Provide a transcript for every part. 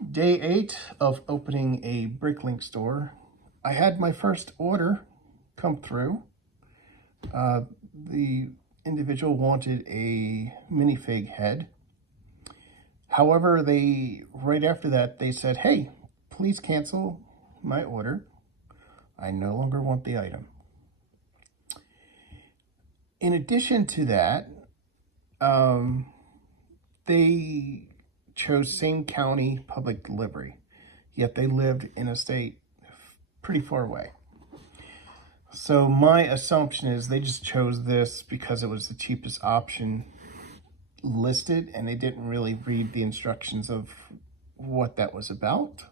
Day 8 of opening a Bricklink store. I had my first order come through. The individual wanted a minifig head. However, right after that, they said, "Hey, please cancel my order. I no longer want the item." In addition to that, they chose same county public delivery, yet they lived in a state pretty far away. So my assumption is they just chose this because it was the cheapest option listed, and they didn't really read the instructions of what that was about.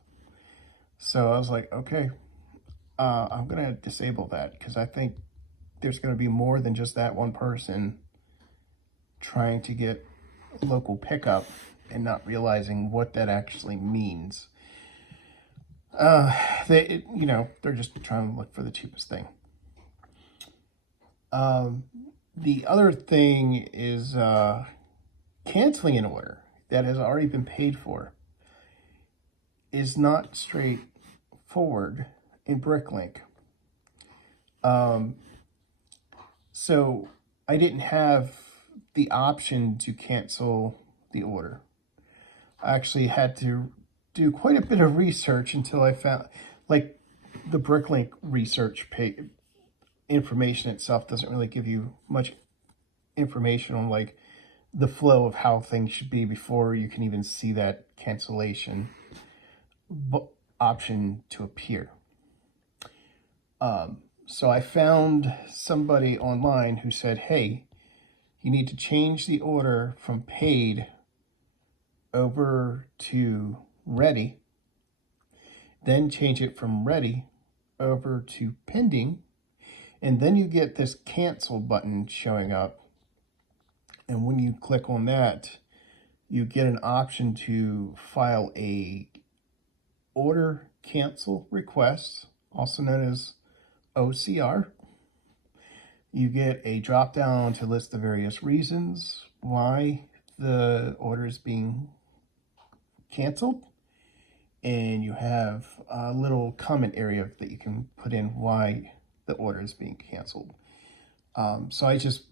So I was like, okay, I'm gonna disable that, because I think there's gonna be more than just that one person trying to get local pickup and not realizing what that actually means. They're just trying to look for the cheapest thing. The other thing is canceling an order that has already been paid for is not straightforward in Bricklink. So I didn't have the option to cancel the order. I actually had to do quite a bit of research until I found, like, the Bricklink research information itself doesn't really give you much information on like the flow of how things should be before you can even see that cancellation option to appear. So I found somebody online who said, "Hey, you need to change the order from paid over to ready, then change it from ready over to pending, and then you get this cancel button showing up. And when you click on that, you get an option to file a order cancel request, also known as OCR. You get a drop down to list the various reasons why the order is being canceled, and you have a little comment area that you can put in why the order is being canceled. So I just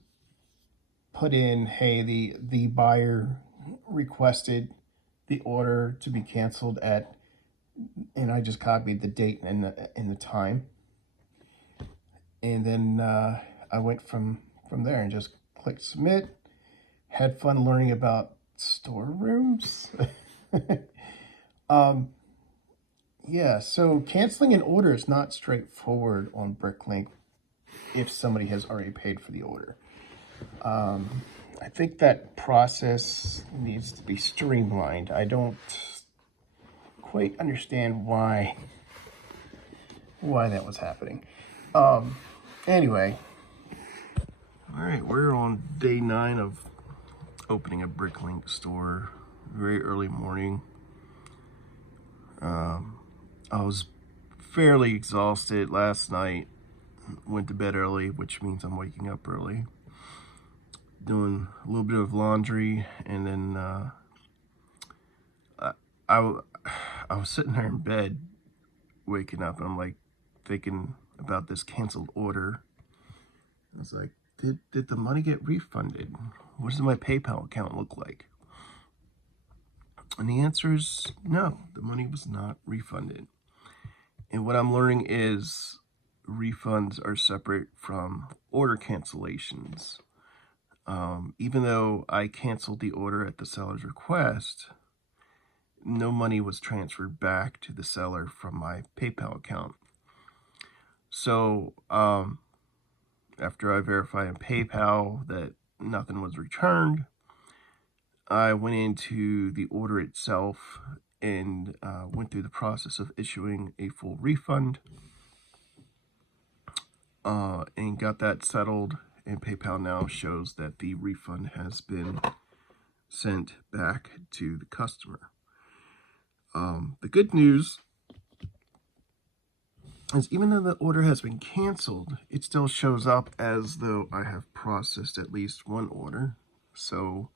put in, hey, the buyer requested the order to be canceled at, and I just copied the date and the time. And then I went from there and just clicked submit. Had fun learning about storerooms. Yeah, so canceling an order is not straightforward on Bricklink if somebody has already paid for the order. I think that process needs to be streamlined. I don't quite understand why that was happening. Anyway, all right, we're on day 9 of opening a Bricklink store. Very early morning. I was fairly exhausted last night. Went to bed early, which means I'm waking up early. Doing a little bit of laundry, and then I was sitting there in bed, waking up, and I'm like thinking about this canceled order. I was like, did the money get refunded? What does my PayPal account look like? And the answer is no, the money was not refunded. And what I'm learning is refunds are separate from order cancellations. Even though I canceled the order at the seller's request, no money was transferred back to the seller from my PayPal account. So after I verified in PayPal that nothing was returned, I went into the order itself and went through the process of issuing a full refund and got that settled. And PayPal now shows that the refund has been sent back to the customer. The good news is, even though the order has been canceled, it still shows up as though I have processed at least one order. So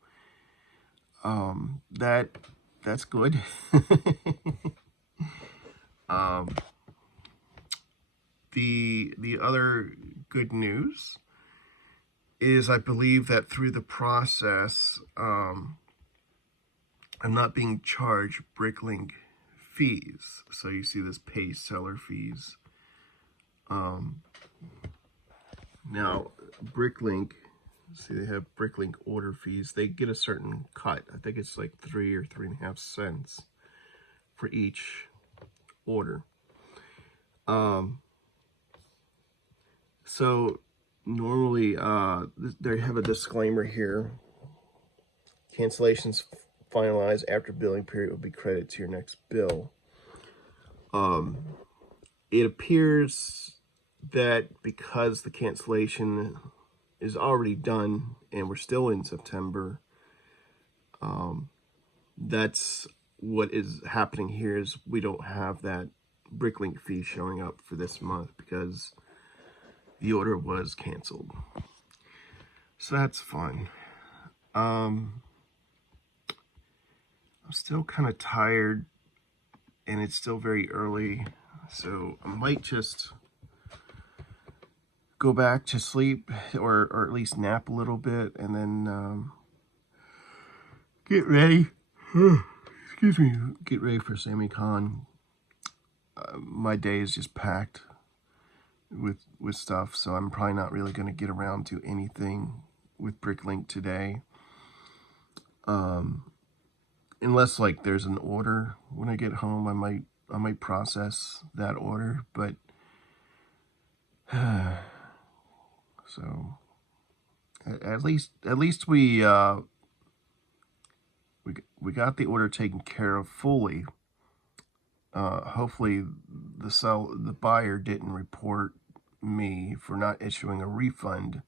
that that's good. The other good news is I believe that through the process, I'm not being charged Bricklink fees. So you see this pay seller fees. Now, Bricklink, see they have Bricklink order fees. They get a certain cut. I think it's like 3 or 3.5 cents for each order. So normally they have a disclaimer here. Cancellations finalized after billing period will be credited to your next bill. It appears that because the cancellation is already done and we're still in September, that's what is happening here is we don't have that Bricklink fee showing up for this month because the order was canceled. So that's fun. I'm still kind of tired and it's still very early, so I might just go back to sleep or at least nap a little bit and then get ready. Excuse me. Get ready for SammyCon. My day is just packed with stuff, so I'm probably not really going to get around to anything with Bricklink today. Unless like there's an order when I get home, I might process that order, but so at least we got the order taken care of fully. Hopefully the buyer didn't report me for not issuing a refund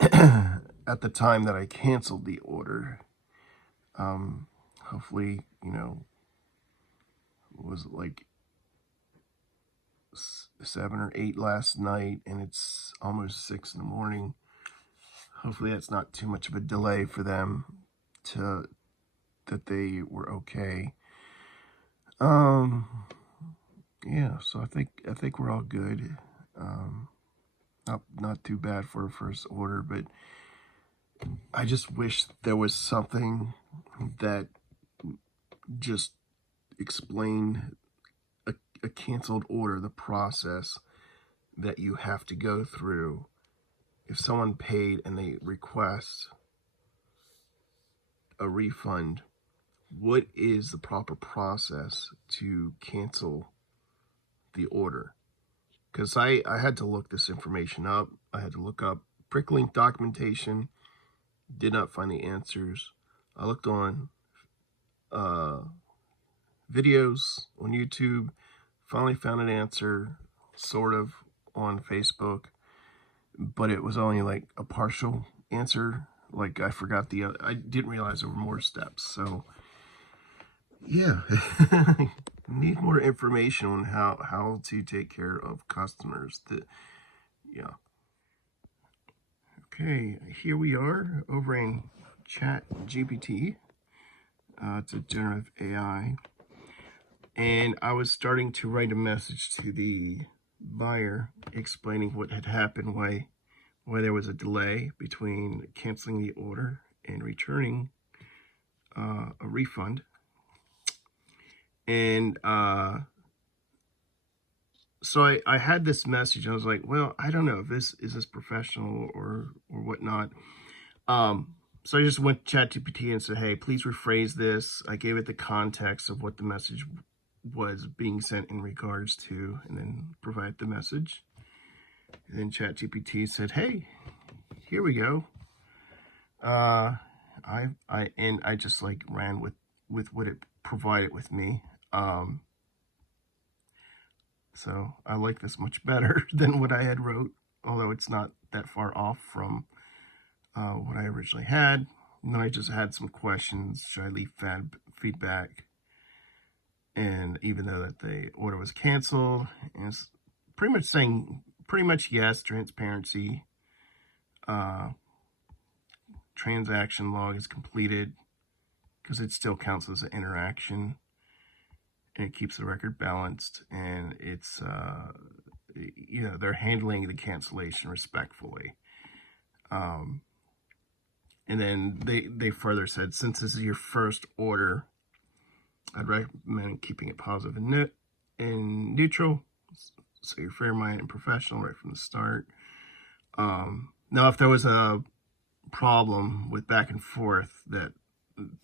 at the time that I canceled the order. Hopefully, you know, it was like 7 or 8 last night and it's almost 6 in the morning. Hopefully that's not too much of a delay for them that they were okay. Yeah, so I think we're all good. Not too bad for a first order, but I just wish there was something that just explained a canceled order, the process that you have to go through. If someone paid and they request a refund, what is the proper process to cancel the order? Because I had to look this information up. I had to look up Bricklink documentation, did not find the answers. I looked on videos on YouTube, finally found an answer, sort of, on Facebook, but it was only like a partial answer. Like I forgot I didn't realize there were more steps. So yeah, need more information on how to take care of customers. Yeah. Okay, here we are over in ChatGPT. It's a generative AI. And I was starting to write a message to the buyer explaining what had happened, why there was a delay between canceling the order and returning a refund. And so I had this message. I was like, well, I don't know if this is professional or whatnot. So I just went to ChatGPT and said, hey, please rephrase this. I gave it the context of what the message was being sent in regards to, and then provide the message. And then ChatGPT said, hey, here we go. I just like ran with what it provided with me. So I like this much better than what I had wrote, although it's not that far off from what I originally had. And then I just had some questions. Should I leave feedback? And even though that the order was canceled, and it's pretty much saying yes, transparency. Transaction log is completed. because it still counts as an interaction, and it keeps the record balanced, and it's they're handling the cancellation respectfully. And then they further said, since this is your first order, I'd recommend keeping it positive and neutral, so you're fair-minded and professional right from the start. Now, if there was a problem with back and forth, then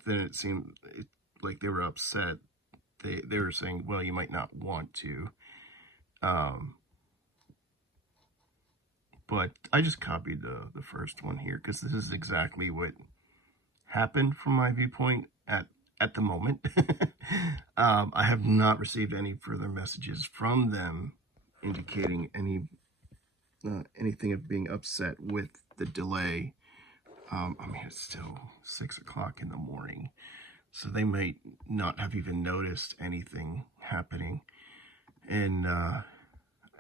it seemed like they were upset. They were saying, well, you might not want to. But I just copied the first one here because this is exactly what happened from my viewpoint at the moment. I have not received any further messages from them indicating anything of being upset with the delay. I mean, it's still 6 o'clock in the morning, so they might not have even noticed anything happening. And I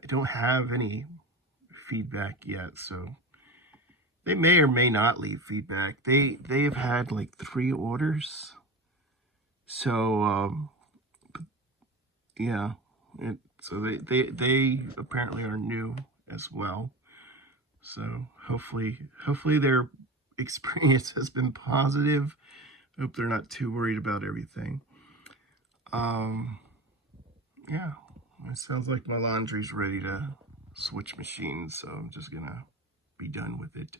don't have any feedback yet, so they may or may not leave feedback. They have had like 3 orders, so yeah, so they apparently are new as well. So hopefully their experience has been positive. Hope they're not too worried about everything. Yeah, it sounds like my laundry's ready to switch machines, so I'm just gonna be done with it.